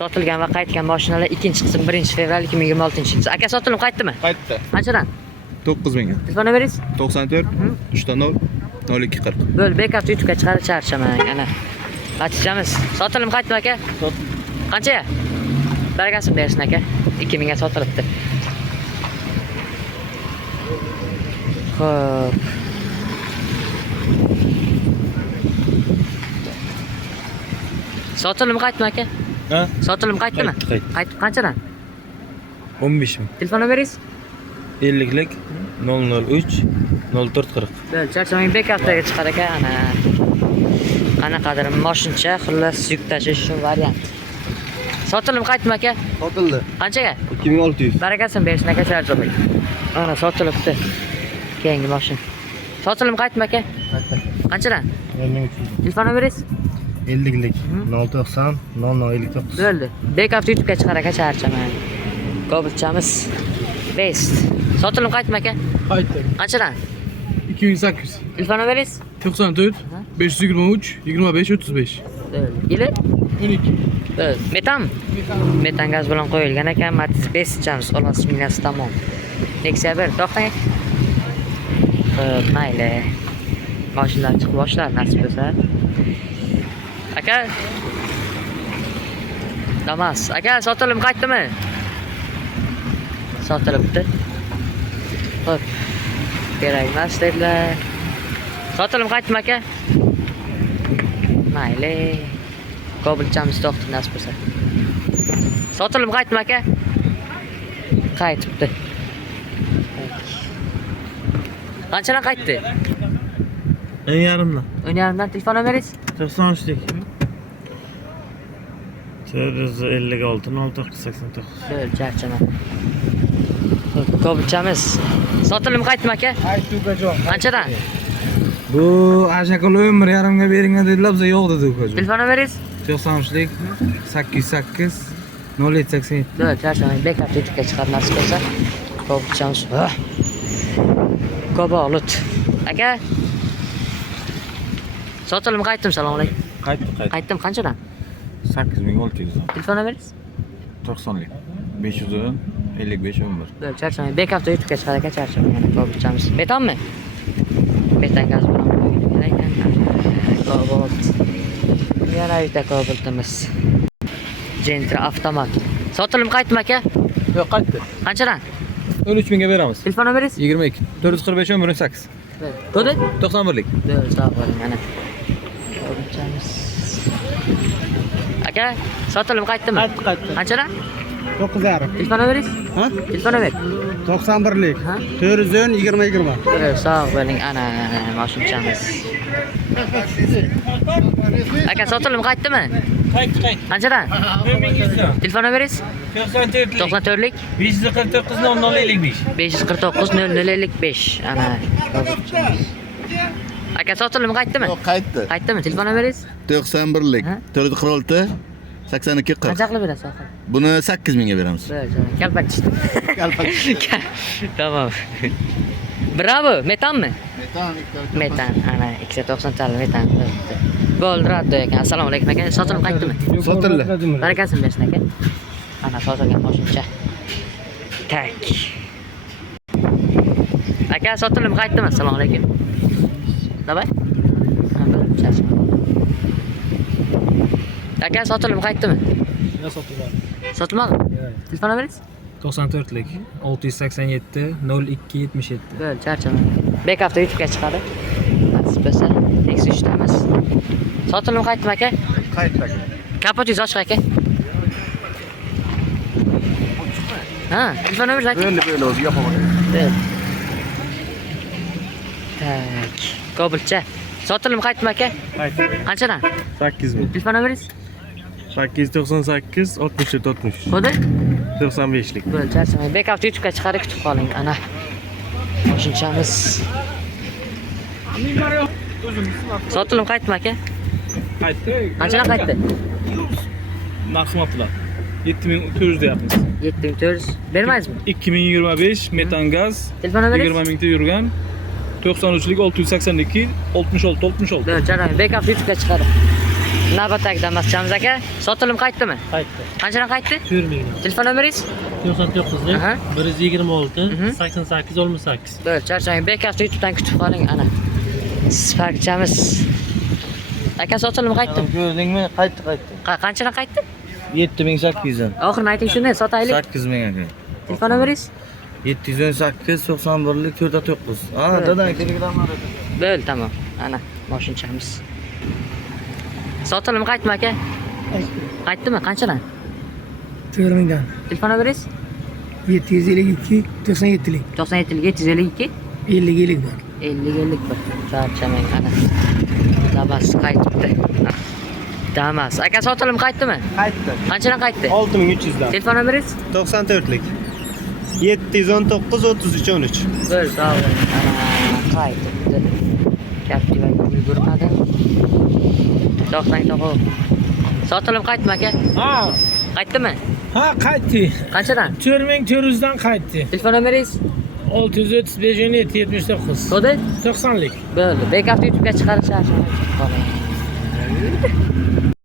Sotilgan va qaytgan mashinalar ikkinchi qism 1-fevral 2026-yil. Aka sotilib qaytdimi? Qaytdi. Qanchadan? 9000 ga. Telefon nomeringiz? 94 3.0 0240. Bo'l, bekafta YouTube'ga chiqarib charchaman ana. Natijamiz. Sotilib qaytdimi aka? Qanchaga? Barakasini bersin aka. 2000 ga sotilibdi. Xo'p. Sotilib qaytdimi aka? Ha? Sotilib qaytdimi? Qaytdi. Qanchadan? 15 ming. Telefon nomeringiz? 50lik 003 0440. Bo'l, charchamang bekaftaga chiqar aka ana. Qanaqadir mashincha, xullas yuk tashish shu variant. Sotilib qaytdimi aka? Sotildi. Qanchaga? 2600. Barakasini bersin aka charchamang. Ana sotilibdi. Keyingi mashin. Sotilib qaytdimi aka? Qaytdi. Qanchadan? 1300. Telefon nomeringiz? 50lik 090 0059. Bo'ldi. Bekafta YouTube'ga chiqar aka charchamang. Qobilchamiz best. Sotilib qaytdimi aka? Qaytdi. Qanchadan? 2800. Telefon nomeringiz? 94 523 25 35. Bo'ldi. Yili? 12. Bo'ldi. Metan? Metan gaz bilan qo'yilgan ekan. Matiz Bestchamiz olasiz minasi tamom. Nexia 1 to'xtang. Mayli. Mashinalar chiqib boshlar nasib bo'lsa. Aka. Damas. Aka sotilib qaytdimi? Sotilibdi. Xo'p. Kerak emas dedilar. Sotilib qaytdimi aka? Mayli. Qobilchamiz to'xtadi nasib bo'lsa. Sotilib qaytdimi aka? Qaytibdi. Qanchadan qaytdi? 10.5dan. 10.5dan telefon nomeringiz? 93lik. 456 0689. Bo'l, charchaman. Qobilchamiz. Sotilib qaytdimi aka? Qaytdi ukajon. Qanchadan? Bu ashakol 1.5 ga beringlar dedilar, biz yo'q dedi ukajon. Telefon nomeringiz? 93lik 808 0787. Bo'l, charchaman. Bekafta YouTube'ga chiqar nasib bo'lsa. Qobilchamiz. Qobolut. Aka. Sotilib qaytdim, salom alaykum. Qaytdi. Qaytdim, qanchadan? 8600. Telefon nomeringiz? 90lik 510 55 11. Bo'l, charchaman. Bekafta YouTube'ga chiqar aka charchaman. Yana qobilchamiz. Betonmi? Beton gaz bilan qo'yilgan ekan. Qobolt. Yana bitta qobiltimiz. Gentra avtomat. Sotilib qaytdim aka? Yo'q, qaytdi. Qanchadan? 13000 ga beramiz. Telefon nomeringiz? 22 445 18. To'di? 91lik. Bo'l, sog' bo'ling mana. Qobilchamiz. Aka, sotilib qaytdimi? Qaytdi. Qanchadan? 9.5. Telefon nomeringiz? Ha? Telefon nomer? 91lik. Ha? 410 20. Bo'l, sog' bo'ling ana mashinchamiz. Aka, sotilib qaytdimi? Qaytdi. Qanchadan? 1000 Telefon nomeringiz? 94lik 94lik 549 0055. 549 0055. Ana. Aka, sotilib qaytdimi? Qaytdi. Qaytdimi? Telefon nomeringiz? 91lik Ha? 446 82 40. Qancha qilib berasiz oxir? Buni 8000 ga beramiz. Bo'l, kalpak tushdi. Tamam. Bravo, metanmi? Metan, ana 290 tali metan. Bo'ldi, raddo ekan. Assalomu alaykum aka. Sotilib qaytdimi? Sotildi. Barakasini bersin aka. Ana sotilgan mashincha. Tak. Aka, sotilib qaytdimi? Assalomu alaykum. Davay. Aka, sotilib qaytdimi? Yo'q, sotildi. Sotilmadi? Telefon nomeringiz? 94lik 687 02 77. Bo'l, charchaman. Bekafta YouTube'ga chiqadi. Nasib bo'lsa, Nexus 3 tamiz. Sotilib qaytdimi aka? Qaytdi. Kapotingiz ochiq aka. Ha, telefon nomeringiz aka? Böyle o'zi yopaman. Bo'l. Tak. Qobilcha. Sotilib qaytdimi aka? Qaytdi. Qanchadan? 8000. Telefon nomeringiz? 898 64 60. Qo'di? 95lik. Bo'l, charchaman. Bekafta YouTube'ga chiqarib kutib qoling. Ana. Mashinchamiz. Sotilib qaytdimi aka? Qaytdi. Qanchadan qaytdi? Narxmatlar 7400 deyapmiz. 7400. Bermaysizmi? 2025 metan gaz Telefon nomeringiz? 20 mingta yurgan 93lik 682 66 66. Bo'l, charchaman. Bekafta YouTube'ga chiqarib. Navbatdagi damasçamız aka. Sotilib qaytdimi? Qaytdi. Qanchadan qaytdi? 4 ming. Telefon nomeringiz? 99 Aha. 126 Mhm. 88 58. Bo'ldi, charchang. Bekafta YouTube'dan kutib qoling ana. Sparkchamiz. Aka sotilib qaytdim. Gördingmi? Qaytdi. Qanchadan qaytdi? 7800 dan. Oxirini ayting shunday sotaylik. 8000 aka. Telefon nomeringiz? 718 91 49. Ana Evet. dadang Telegram var edi. Bo'ldi, tamam. Ana mashinchamiz. Sotilib qaytdimi aka? Qaytdimi? Qanchadan? 4 mingdan. Telefon nomeringiz? 752 97lik 97 752 50 50 bor. 50 bir. Charchamang ana. Damas qaytibdi. Damas. Aka sotilib qaytdimi? Qaytdi. Qanchadan qaytdi? 6300 dan. Telefon nomeringiz? 94lik. 719 33 13. Bo'ldi, sog' bo'ling. Ana qaytibdi. Captiva yugurmadi. To'xtang, to'g'ri. Sotilib qaytdimi aka? Ha, Qaytdimi? ha qaytdi. Qanchadan? 4400 dan qaytdi. Telefon nomeringiz? 635 17 79. Kodi? 90lik. Bo'ldi. Bekafta YouTube'ga chiqarish.